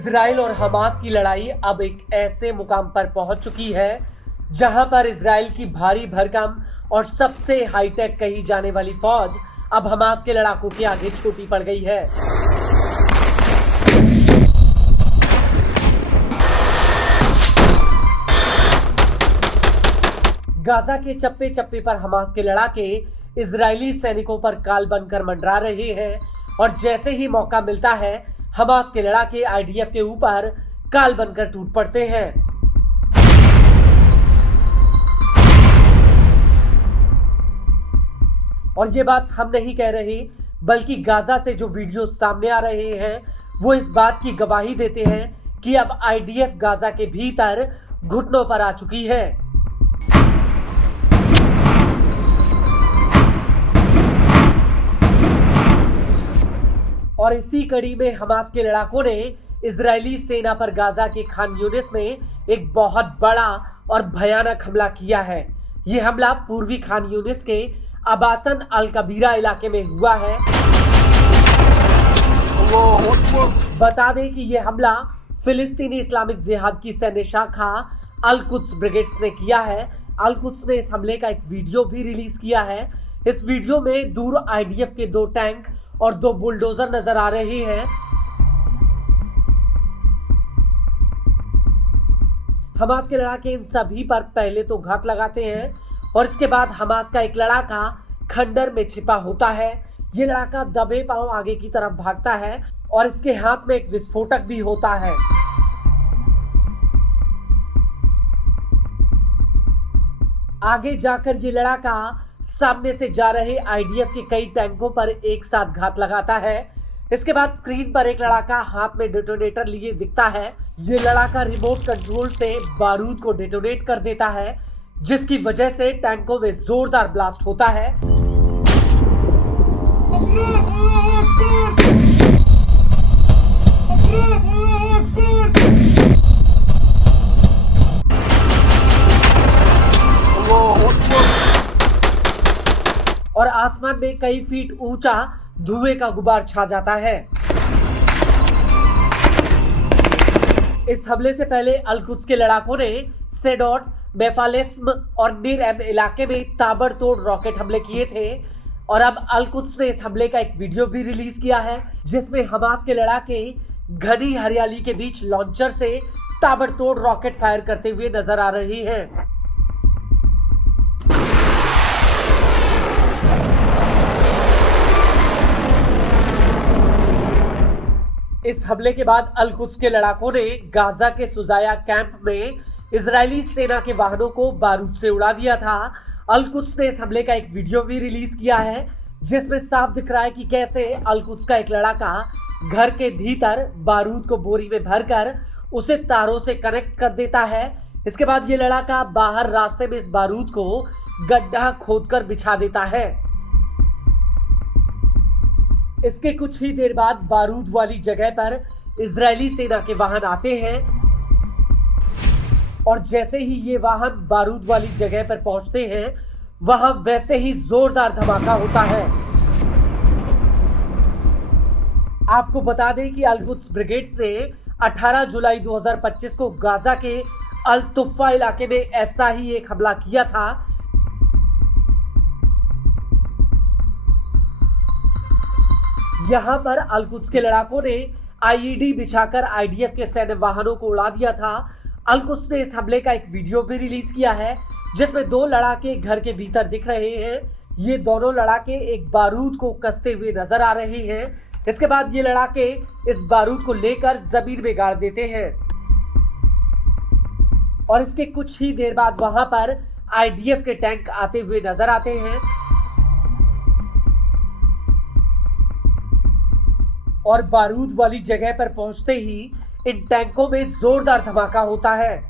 Israel और Hamas की लड़ाई अब एक ऐसे मुकाम पर पहुंच चुकी है जहां पर इजराइल की भारी भरकम और सबसे हाईटेक कही जाने वाली फौज अब हमास के लड़ाकों के आगे छोटी पड़ गई है। गाजा के चप्पे चप्पे पर हमास के लड़ाके इजरायली सैनिकों पर काल बनकर मंडरा रहे हैं और जैसे ही मौका मिलता है हमास के लड़ाके आईडीएफ के ऊपर काल बनकर टूट पड़ते हैं। और ये बात हम नहीं कह रहे बल्कि गाजा से जो वीडियो सामने आ रहे हैं वो इस बात की गवाही देते हैं कि अब आईडीएफ गाजा के भीतर घुटनों पर आ चुकी है। और इसी कड़ी में हमास के लड़ाकों ने इजरायली सेना पर गाजा के खान यूनिस में एक बहुत बड़ा और भयानक हमला किया है। यह हमला पूर्वी खान यूनिस के अबासन अल कबीरा इलाके में हुआ है। बता दें कि यह हमला फिलिस्तीनी इस्लामिक जिहाद की सैन्य शाखा अल कुद्स ब्रिगेड्स ने किया है। अल कुद्स ने इस हमले का एक वीडियो भी रिलीज किया है। इस वीडियो में दूर आईडीएफ के 2 टैंक और 2 बुलडोजर नजर आ रहे हैं। हमास के लड़ाके इन सभी पर पहले तो घात लगाते हैं और इसके बाद हमास का एक लड़ाका खंडर में छिपा होता है। ये लड़ाका दबे पांव आगे की तरफ भागता है और इसके हाथ में एक विस्फोटक भी होता है। आगे जाकर ये लड़ाका सामने से जा रहे आईडीएफ के कई टैंकों पर एक साथ घात लगाता है। इसके बाद स्क्रीन पर एक लड़ाका हाथ में डेटोनेटर लिए दिखता है। ये लड़ाका रिमोट कंट्रोल से बारूद को डेटोनेट कर देता है जिसकी वजह से टैंकों में जोरदार ब्लास्ट होता है। और आसमान में कई फीट ऊंचा धुएं का गुबार छा जाता है। इस हमले से पहले अल कुद्स के लड़ाकों ने सेडोट, मेफालेस्म और नीर एम इलाके में ताबड़तोड़ रॉकेट हमले किए थे और अब अल कुद्स ने इस हमले का एक वीडियो भी रिलीज किया है जिसमें हमास के लड़ाके घनी हरियाली के बीच लॉन्चर से ताबड़तोड़ रॉकेट फायर करते हुए नजर आ रही हैं। इस हमले के बाद अल कुद्स के लड़ाकों ने गाजा के सुजाया कैंप में इजरायली सेना के वाहनों को बारूद से उड़ा दिया था। अल कुद्स ने इस हमले का एक वीडियो भी रिलीज किया है जिसमें साफ दिख रहा है कि कैसे अल कुद्स का एक लड़ाका घर के भीतर बारूद को बोरी में भरकर उसे तारों से कनेक्ट कर देता है। इसके बाद ये लड़ाका बाहर रास्ते में इस बारूद को गड्ढा खोदकर बिछा देता है। इसके कुछ ही देर बाद बारूद वाली जगह पर इजरायली सेना के वाहन आते हैं और जैसे ही ये वाहन बारूद वाली जगह पर पहुंचते हैं वहां वैसे ही जोरदार धमाका होता है। आपको बता दें कि अल कुद्स ब्रिगेड्स ने 18 जुलाई 2025 को गाजा के अल तुफा इलाके में ऐसा ही एक हमला किया था। यहां पर अल कुद्स के लड़ाकों ने आईईडी बिछाकर आईडीएफ के सैन्य वाहनों को उड़ा दिया था। अल कुद्स ने इस हमले का एक वीडियो भी रिलीज किया है जिसमें 2 लड़ाके घर के भीतर दिख रहे हैं। ये दोनों लड़ाके एक बारूद को कसते हुए नजर आ रहे हैं। इसके बाद ये लड़ाके इस बारूद को लेकर जमीन में गाड़ देते हैं और इसके कुछ ही देर बाद वहां पर आईडीएफ के टैंक आते हुए नजर आते हैं और बारूद वाली जगह पर पहुंचते ही इन टैंकों में जोरदार धमाका होता है।